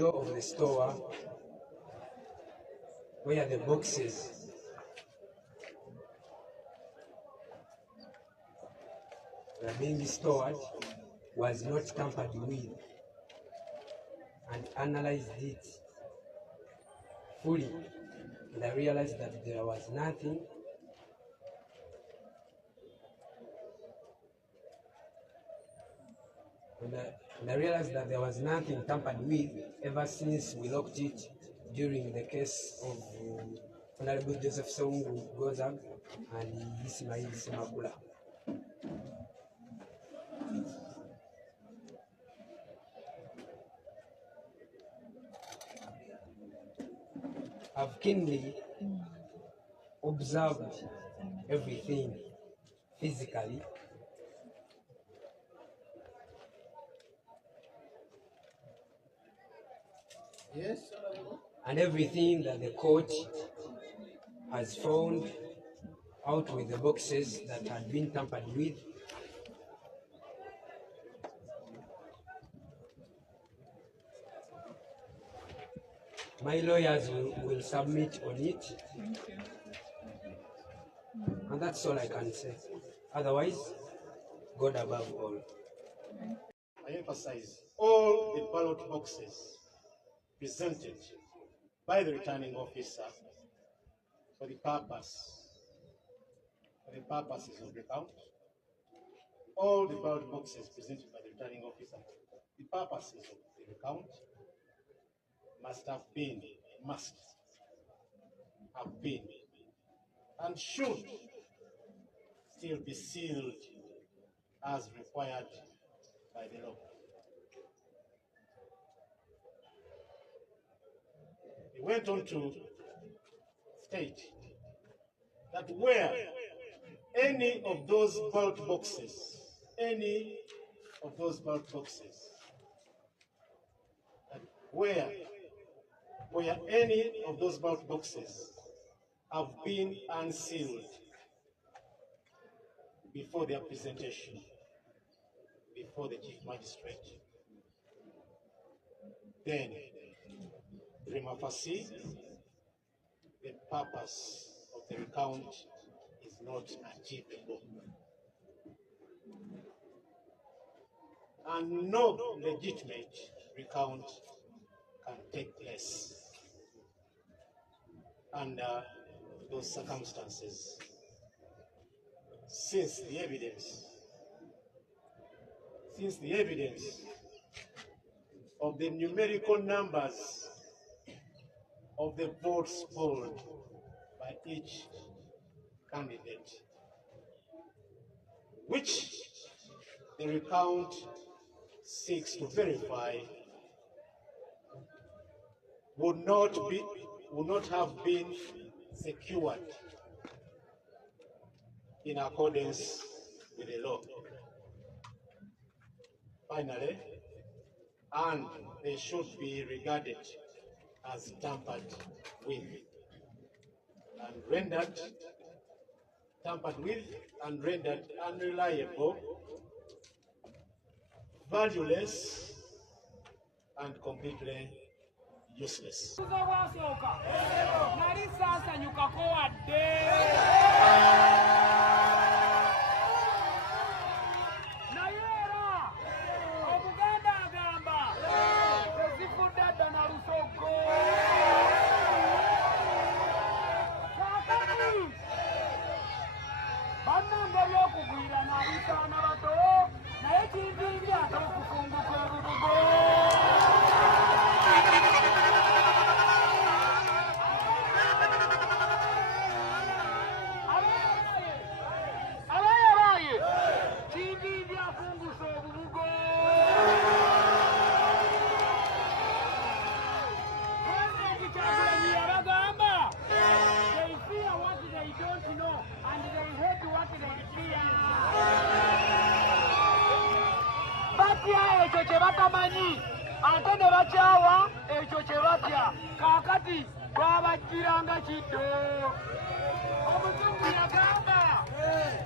door of the store where the boxes were being stored was not tampered with, and analyzed it fully, and I realized that there was nothing and I realized that there was nothing tampered with ever since we locked it during the case of Honorable Joseph Songu Gozag and Ismail Simakula. I've keenly observed everything physically, yes, and everything that the court has found out with the boxes that had been tampered with. My lawyers will submit on it, and that's all I can say. Otherwise, God above all. I emphasize all the ballot boxes presented by the returning officer for the purposes of the count. All the ballot boxes presented by the returning officer for the purposes of the count must have been, and should still be sealed as required by the law. He went on to state that where any of those ballot boxes, where any of those ballot boxes have been unsealed before their presentation before the chief magistrate, then prima facie, the purpose of the recount is not achievable, and no legitimate recount can take place under those circumstances, since the evidence of the numerical numbers of the votes polled by each candidate, which the recount seeks to verify, would not have been secured in accordance with the law. Finally, and they should be regarded as tampered with and rendered unreliable, valueless, and completely useless.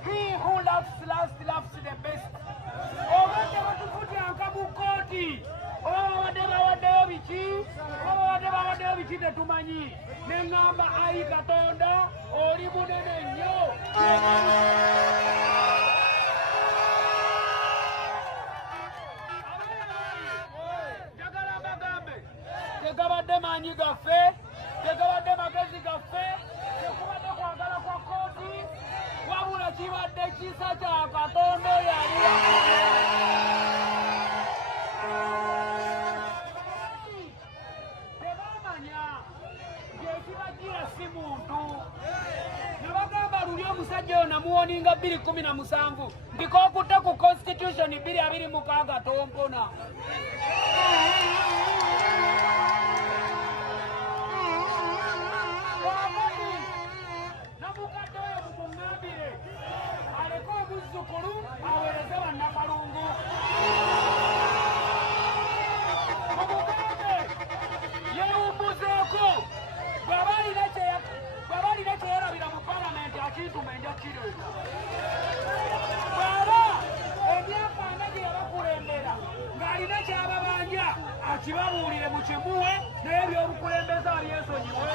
He who loves the best. Oh, tetumanyi ne ŋŋamba ayi Katonda oli munene nnyo. Njagala mbagambe tegabadde maanyi gaffe, tegabadde magezi gaffe, tekubadde kwagala kwa kooti, wabula kibadde kisa kya Katonda yali tebamanya ng'ekibajjira si muntu. Ne bagamba luli omusajja oyo namuwoninga 2017 ndikookutte ku constitution 226 tompona. Namukadde oyo mumuŋŋambire aleke omuzzukulu aweereze bannakalungu. Omugambe yeewummuzeeko bw'aba alina kyeyalabira mu palamenti akintuma enja kireeta. Bw'aba emyaka 4 gye yabakulembera ng'alina kyababanja akibabuulire mu kimuwe naye ebyobukulembeze abyesonyiwe.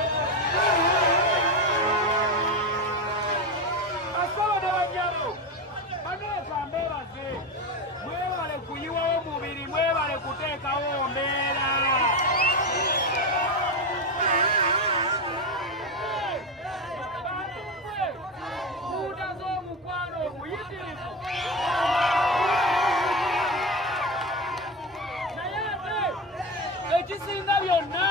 Asaba ne banyalo baneeka mbeebaze, mwebale kuyiwawo mubiri, mwebale kuteekawo mbeera. Bantumwe muda z'omukwano omuyitirivu. Naye ate ekisinga byonna